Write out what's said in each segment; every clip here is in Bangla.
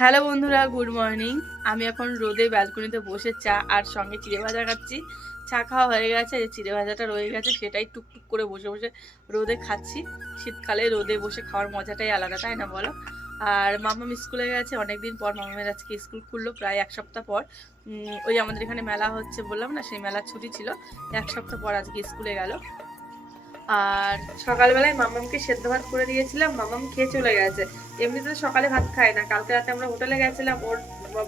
হ্যালো বন্ধুরা, গুড মর্নিং। আমি এখন রোদে ব্যালকনিতে বসে চা আর সঙ্গে চিড়ে ভাজা খাচ্ছি। চা খাওয়া হয়ে গেছে, এই চিড়ে ভাজাটা রয়ে গেছে, সেটাই টুকটুক করে বসে বসে রোদে খাচ্ছি। শীতকালে রোদে বসে খাওয়ার মজাটাই আলাদা, তাই না বলো? আর মামাম স্কুলে গেছে, অনেকদিন পর মামামের আজকে স্কুল খুললো, প্রায় এক সপ্তাহ পর। ওই আমাদের এখানে মেলা হচ্ছে বললাম না, সেই মেলার ছুটি ছিল, এক সপ্তাহ পর আজকে স্কুলে গেল। আর সকালবেলায় মামামকে সেদ্ধ ভাত করে দিয়েছিলাম, মামাম খেয়ে চলে গেছে। এমনিতে সকালে ভাত খায় না, কালকে রাতে আমরা হোটেলে গেছিলাম, ওর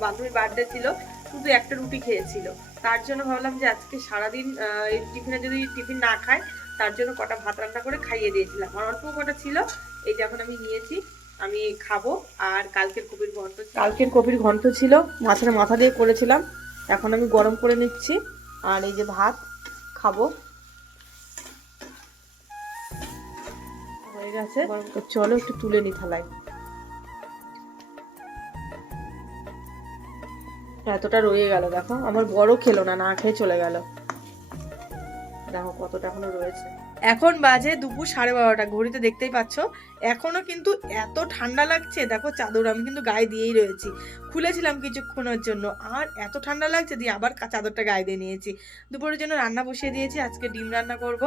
বান্ধবীর বার্থডে ছিল, শুধু একটা রুটি খেয়েছিল। তার জন্য ভাবলাম যে আজকে সারাদিন এই টিফিনে যদি টিফিন না খায়, তার জন্য কটা ভাত রান্না করে খাইয়ে দিয়েছিলাম। আর অল্প কটা ছিল, এই যে এখন আমি নিয়েছি, আমি খাব, আর কালকের কপির ঘন্ট কালকের কপির ঘন্ট ছিল, মাছের মাথা দিয়ে করেছিলাম, এখন আমি গরম করে নিচ্ছি, আর এই যে ভাত খাব। তো চলো একটু তুলে নি থালায়। এতটা রয়ে গেল, দেখো। আমার বড় খেলো না না খেয়ে চলে গেল। দেখো কতটা এখনও রয়েছে। এখন বাজে দুপুর সাড়ে বারোটা, ঘড়িতে দেখতেই পাচ্ছ। এখনও কিন্তু এত ঠান্ডা লাগছে, দেখো চাদর আমি কিন্তু গায়ে দিয়েই রয়েছি। খুলেছিলাম কিছুক্ষণের জন্য, আর এত ঠান্ডা লাগছে দিয়ে আবার চাদরটা গায়ে দিয়ে নিয়েছি। দুপুরের জন্য রান্না বসিয়ে দিয়েছি, আজকে ডিম রান্না করব।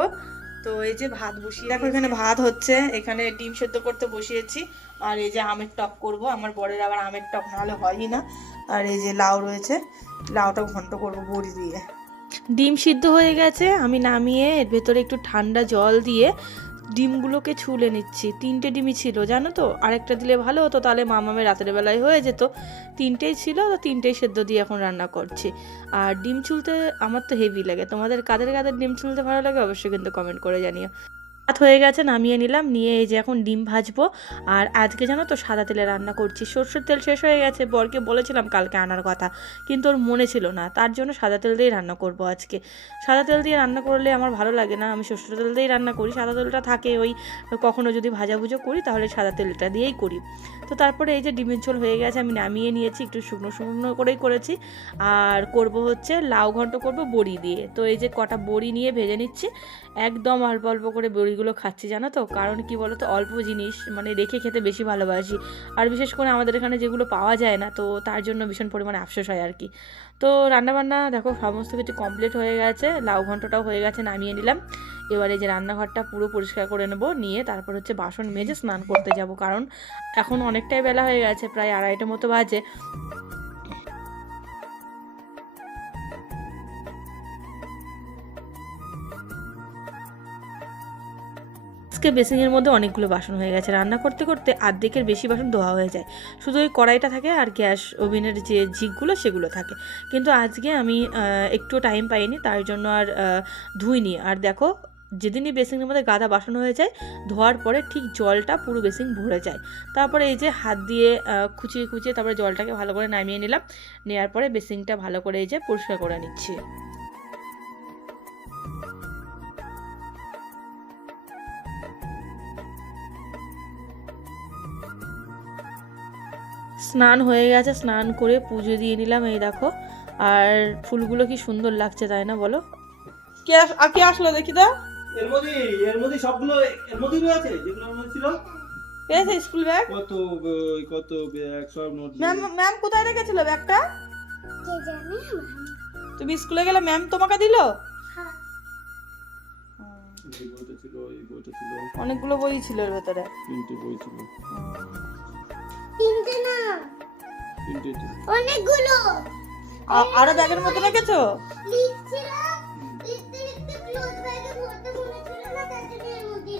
তো এই যে ভাত বসিয়ে দেখো এখানে ভাত হচ্ছে এখানে ডিম সেদ্ধ করতে বসিয়েছি। আর এই যে আমের টক করব আমার বরের আবার আমের টক নাহলে হয়ই না। আর এই যে লাউ রয়েছে লাউটা ঘন্ট করব বড়ি দিয়ে। ডিম সিদ্ধ হয়ে গেছে আমি নামিয়ে এর ভেতরে একটু ঠান্ডা জল দিয়ে ডিমগুলোকে ছুলে নিচ্ছি। তিনটে ডিমই ছিল, জানো তো? আরেকটা দিলে ভালো হতো, তাহলে মামামে রাতের বেলায় হয়ে যেত। তিনটেই ছিল, তো তিনটেই সেদ্ধ দিয়ে এখন রান্না করছি। আর ডিম ছুলতে আমার তো হেভি লাগে। তোমাদের কাদের কাদের ডিম ছুলতে ভালো লাগে অবশ্যই কিন্তু কমেন্ট করে জানিও। ভাত হয়ে গেছে, নামিয়ে নিলাম, নিয়ে এই যে এখন ডিম ভাজবো। আর আজকে জানো তো সাদা তেলে রান্না করছি, সর্ষের তেল শেষ হয়ে গেছে, বরকে বলেছিলাম কালকে আনার কথা, কিন্তু ওর মনে ছিল না, তার জন্য সাদা তেল দিয়েই রান্না করব আজকে। সাদা তেল দিয়ে রান্না করলে আমার ভালো লাগে না, আমি সর্ষের তেল দিয়েই রান্না করি, সাদা তেলটা থাকে ওই কখনো যদি ভাজাভুজো করি, তাহলে সাদা তেলটা দিয়েই করি। তো তারপরে এই যে ডিমের ঝোল হয়ে গেছে, আমি নামিয়ে নিয়েছি, একটু শুকনো শুকনো করেই করেছি। আর করব হচ্ছে লাউ ঘন্ট করব বড়ি দিয়ে। তো এই যে কটা বড়ি নিয়ে ভেজে নিচ্ছি, একদম অল্প অল্প করে বড়িগুলো খাচ্ছি, জানো তো? কারণ কি বলো তো অল্প জিনিস মানে রেখে খেতে বেশি ভালোবাসি। আর বিশেষ করে আমাদের এখানে যেগুলো পাওয়া যায় না, তো তার জন্য ভীষণ পরিমাণে আফসোস হয় আর কি। তো রান্নাবান্না, দেখো, সমস্ত কিছু কমপ্লিট হয়ে গেছে, লাউ ঘন্টটাও হয়ে গেছে, নামিয়ে নিলাম। এবারে যে রান্নাঘরটা পুরো পরিষ্কার করে নেব, নিয়ে তারপর হচ্ছে বাসন মেজে স্নান করতে যাব। কারণ এখন অনেকটাই বেলা হয়ে গেছে, প্রায় আড়াইটা মতো বাজে। আজকে বেসিংয়ের মধ্যে অনেকগুলো বাসন হয়ে গেছে। রান্না করতে করতে আর্ধেকের বেশি বাসন ধোয়া হয়ে যায়। শুধু ওই কড়াইটা থাকে আর গ্যাস ওভেনের যে ঝিকগুলো সেগুলো থাকে। কিন্তু আজকে আমি একটু টাইম পাইনি, তার জন্য আর ধুইনি। আর দেখো, যেদিনই বেসিনের মধ্যে গাদা বাসন হয়ে যায়, ধোয়ার পরে ঠিক জলটা পুরো বেসিন ভরে যায়। তারপরে এই যে হাত দিয়ে খুঁচিয়ে খুঁচিয়ে তারপরে জলটাকে ভালো করে নামিয়ে নিলাম। নেওয়ার পরে বেসিনটা ভালো করে এই যে পরিষ্কার করে নিচ্ছি। স্নান হয়ে গেছে স্নান করে পুজো দিয়ে নিলাম এই দেখো। আর ফুলগুলো কি সুন্দর লাগছে তাই না বলো? কে আস- আর কে আসলো দেখি তো? এর মধ্যে এর মধ্যে সবগুলো এর মধ্যেই রয়েছে যেগুলো মধ্যে ছিল। School bag. কত কত ব্যাগ সব নোট ম্যাম ম্যাম কোথায় রেখেছিল ব্যাগটা? তুমি স্কুলে গেলে ম্যাম তোমাকে দিল? এই বইটা ছিল এই বইটা ছিল। অনেকগুলো বই ছিল এর ভেতরে। তিনটে বই ছিল। তিনটে না। তিনটে অনেকগুলো। আরও ব্যাগের মধ্যে রেখেছো?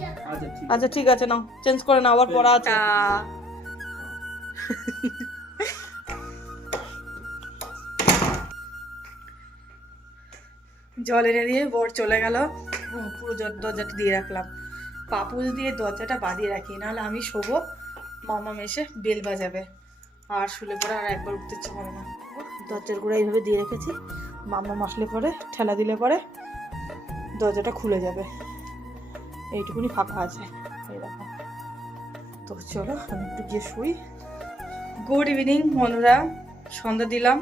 রাখা আচ্ছা ঠিক আচ্ছা আছে নাও চেঞ্জ করে নাও আবার পড়া আছে। জল এনে দিয়ে বর চলে গেল। পুরো দরজাটা দিয়ে রাখলাম। পাপুজ দিয়ে দরজাটা বাঁধিয়ে রাখি নাহলে আমি শোবো। মামা এসে বেল বাজাবে। আর শুলে পরে আর একবার উঠতে ইচ্ছে করে না। দরজার গোড়া এইভাবে দিয়ে রেখেছি। মামা আসলে পরে ঠেলা দিলে পরে দরজাটা খুলে যাবে। এইটুকুনি ফাঁকা আছে। এই দেখো। তো চলো আমি একটু গিয়ে শুই। গুড ইভিনিং বন্ধুরা সন্ধ্যা দিলাম।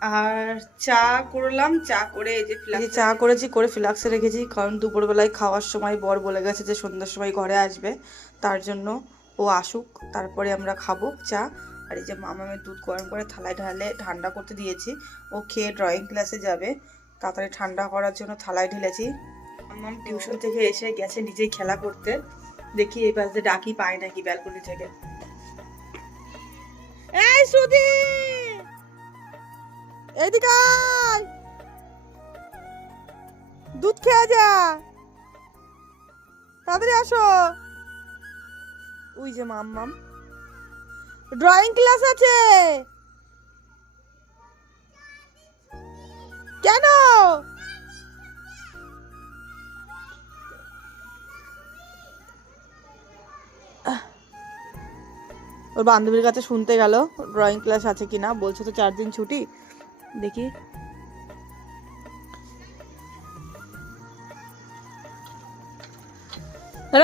আর চা করলাম। চা করে এই যে ফ্লাক্স চা করেছি করে ফ্লাক্সে রেখেছি। কারণ দুপুরবেলায় খাওয়ার সময় বর বলে গেছে যে সন্ধ্যার সময় ঘরে আসবে। তার জন্য ও আসুক, তারপরে আমরা খাব চা। আর এই যে মামামের দুধ গরম করে থালায় ঢালে, ঠান্ডা করতে দিয়েছি। ও খেয়ে ড্রয়িং ক্লাসে যাবে। তাড়াতাড়ি ঠান্ডা করার জন্য থালায় ঢেলেছি। মামাম টিউশন থেকে এসে গেছে নিজেই খেলা করতে। দেখি এই পাশে ডাকি পায় নাকি ব্যালকনি থেকে। এই সুদি এদিকে আয়। দুধ খেয়ে যা। তাড়াতাড়ি আসো। ওই যে মাম্মাম। ড্রয়িং ক্লাস আছে। কেন? ওর বান্ধবীর কাছে শুনতে গেল ড্রয়িং ক্লাস আছে কিনা, বলছে তো চার দিন ছুটি। দেখি।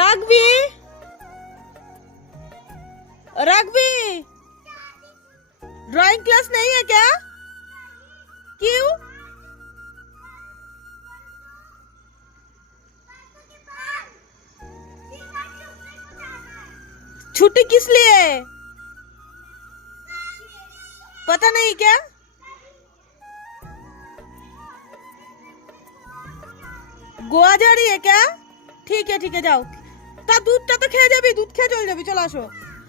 রাখবি राघवी ड्राइंग क्लास नहीं है क्या क्यों छुट्टी किस लिए पता नहीं क्या গোয়া যা रही है क्या ठीक है ठीक है जाओ তা দুধটা তো খেয়ে যাবি দুধ খেয়ে চলে যাবি চলে আসো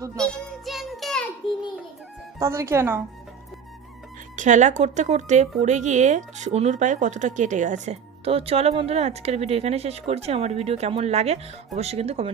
দুধ তাড়াতাড়ি খেয়ে নাও। খেলা করতে করতে পড়ে গিয়ে অনুর পায়ে কতটা কেটে গেছে। তো চলো বন্ধুরা আজকের ভিডিও এখানে শেষ করছি। আমার ভিডিও কেমন লাগে অবশ্যই কিন্তু কমেন্ট